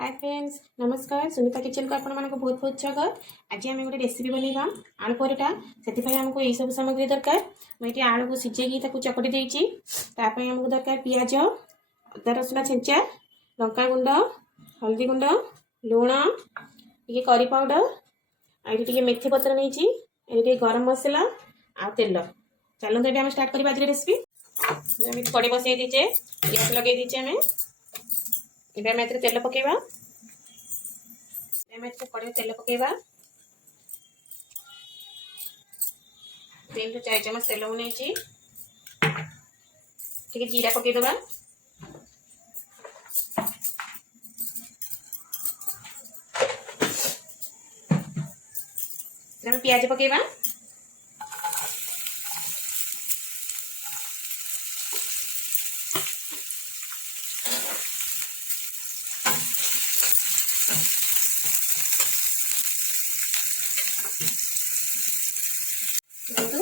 Hi friends नमस्कार Sunita kitchen को आपण मानक बहुत बहुत स्वागत। आज आम गोटे रेसिपी बनवा आलू परोटा से आमको यही सब सामग्री दरकार। मुझे आलू को सिझे चकटी देती आमको दरकार पियाज अदा रसुण छेचा लंका गुंड हल्दी गुंड लुण टे करी पाउडर ये मेथी पत्र नहीं गरम मसला आ तेल। चलते ये आम स्टार्ट करवा आज रेसिपी। कड़े बसई दीचे गैस लगे दीचे आम एम तेल पकेवा कड़े तेल पकेवा 3 ରୁ 4 ଚାମଚ तेल नहीं जीरा पकईदबा प्याज पकेवा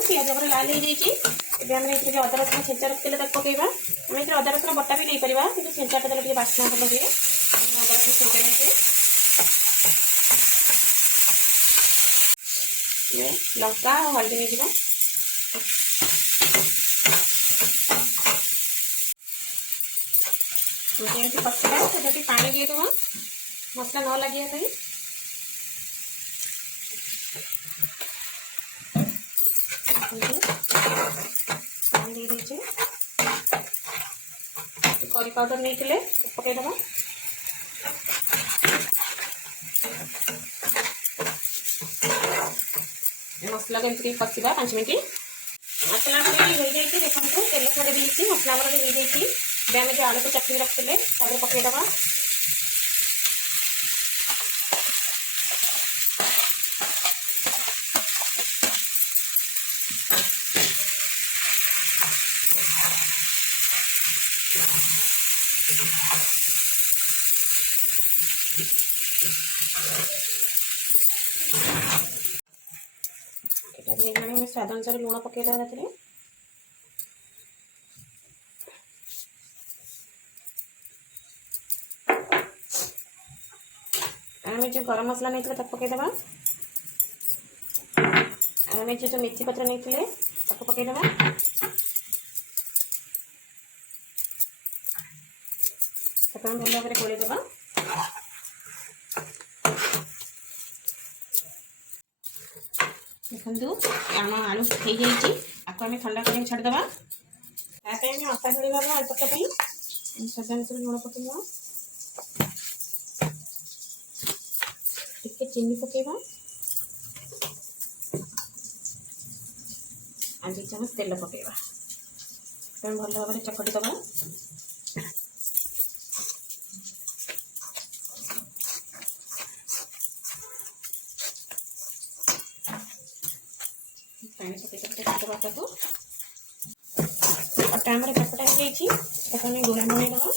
पियाज पर लाल हो जाए अदा रसुण छेचा रखते पकेवा आम अदा रसुण बटा भी नहीं पारा कि छेचाटा देखे बास्ना भल हुए अदा रसुण छेचा देखे लंका हल्दी नहीं पकड़ा से पानी दिए देव मसला न लगे पानी दे दीजिए करी पाउडर नहीं पकईदबा मसला को कषा 5 मिनट मसला हो जाए देखो तेल थोड़े भी मसला हो जाए आम जो आलू को चटनी रखते पकईदबा स्वाद अनुसार लुण पकईदा आम जो गरम मसला नहीं पकईदबा आम जो मेथी पत्र नहीं पकईदबा भल भाव गोलेदबा देखो आम आलू हो जाए आपको आम ठंडा कर छाड़देवा अटा मिलवा आलू पकाई स्वाद अनुसार लुण पकईवा टिके चीनी पकईवा आ 2 चामच तेल पकईवा भल भाव चकटी दबा आटा को आटा आम चपटा हो जाए गोला बनईदबा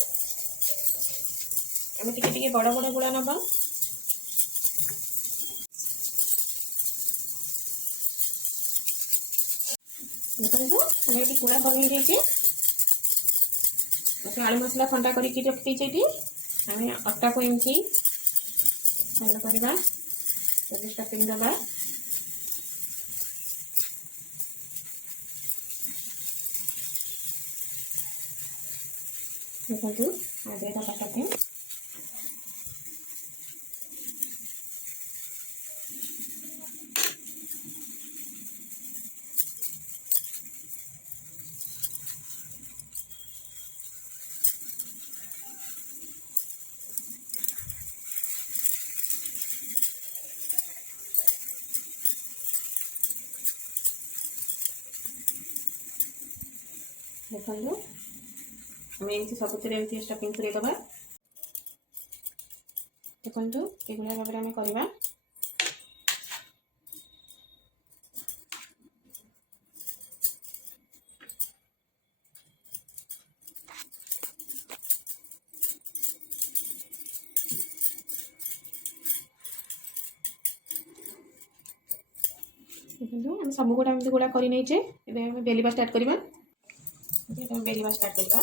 आम टे बड़ बड़ गोला नवा देखो आम ये गोला बन जाइए आलू मसला ठंडा करके रखी आम आटा को एमती भल करवा स्टफिंग दबा देखो आधा पकाते देखो आम एमती सबुत स्टफिंग पूरेदबा देखो ये भाव में करवा देखो सब गुड़ा गुड़ा कर बेलिया स्टार्ट करवा बेलिया स्टार्ट करवा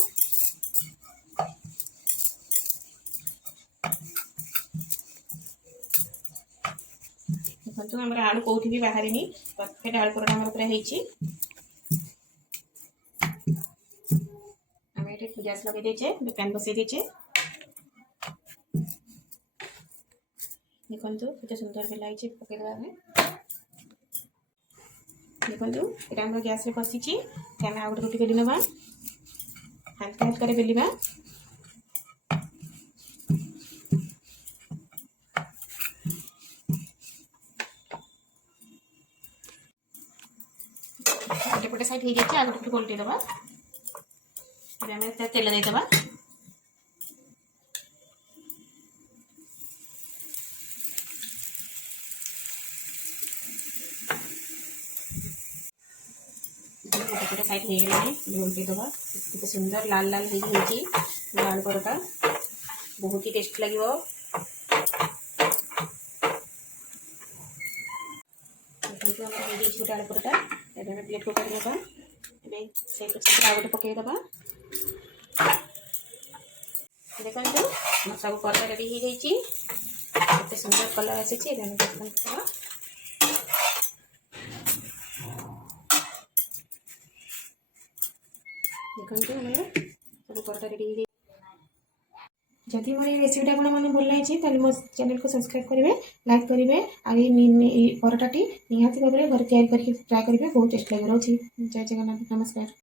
देखो आम आलू कौटी भी बाहर परफेक्ट आलू परोटा आम पूरा गैस लगे देचे पैन बसई देचे देखो केते सुंदर बेलाई पकईदेवा देखो यहाँ गैस रे बसी आम आउ गोटे रोटी बेली नवा हल्का हल्का बेलिबा गोटे पटे साइड हो जाए आगे गोटे पलटि दबा तेल देदबा गोटे पटे साइड हो गला उल्टी दबा कितने सुंदर लाल लाल हो आलू परोटा बहुत ही टेस्ट लगे गोटे आलू परोटा प्लेट को करवा गोटे पकईदबा देखो सब परोटा रेडी हो जाए सुंदर कलर आसी देखो सब परोटा रेडी जदि मोर रेसिपीटा आपने भल लगी तो मो चैनल को सब्सक्राइब करेंगे लाइक करेंगे और परोटाटी निहाती भाव में घर तैयारी करके ट्राए करेंगे बहुत टेस्ट लगे रोची जय जगन्नाथ नमस्कार।